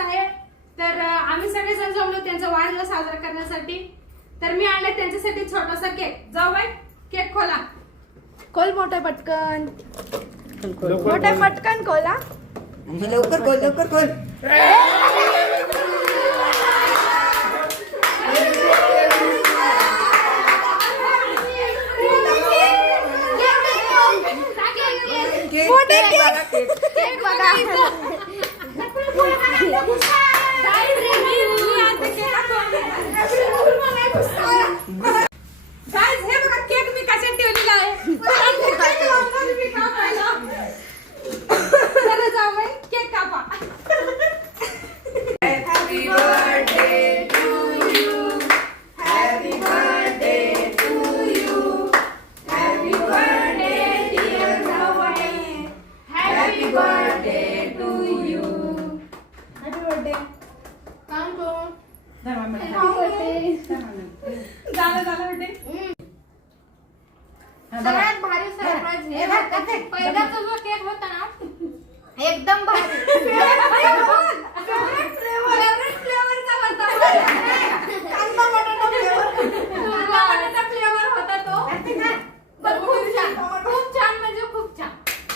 आहे. तर आम्ही सगळेजण जमलो त्यांचा वाढदिवस साजरा करण्यासाठी. तर मी आणले त्यांच्यासाठी छोटासा केक. जाऊ बाई केक खोला. खोल मोठा पटकन. मोठा पटकन खोला. लवकर खोल लवकर खोल. मोठे केक बघा. हे बघा केक मी कशात ठेवलेला आहे. चला जाऊ बाई केक कापा. Happy birthday to you. Happy birthday to you. Happy birthday dear Zawai. Happy birthday to you. Happy birthday. झालं बर्थडे. सगळ्यात भारी सरप्राईज हे. पहिल्याचा जो केक होता ना एकदम भारी.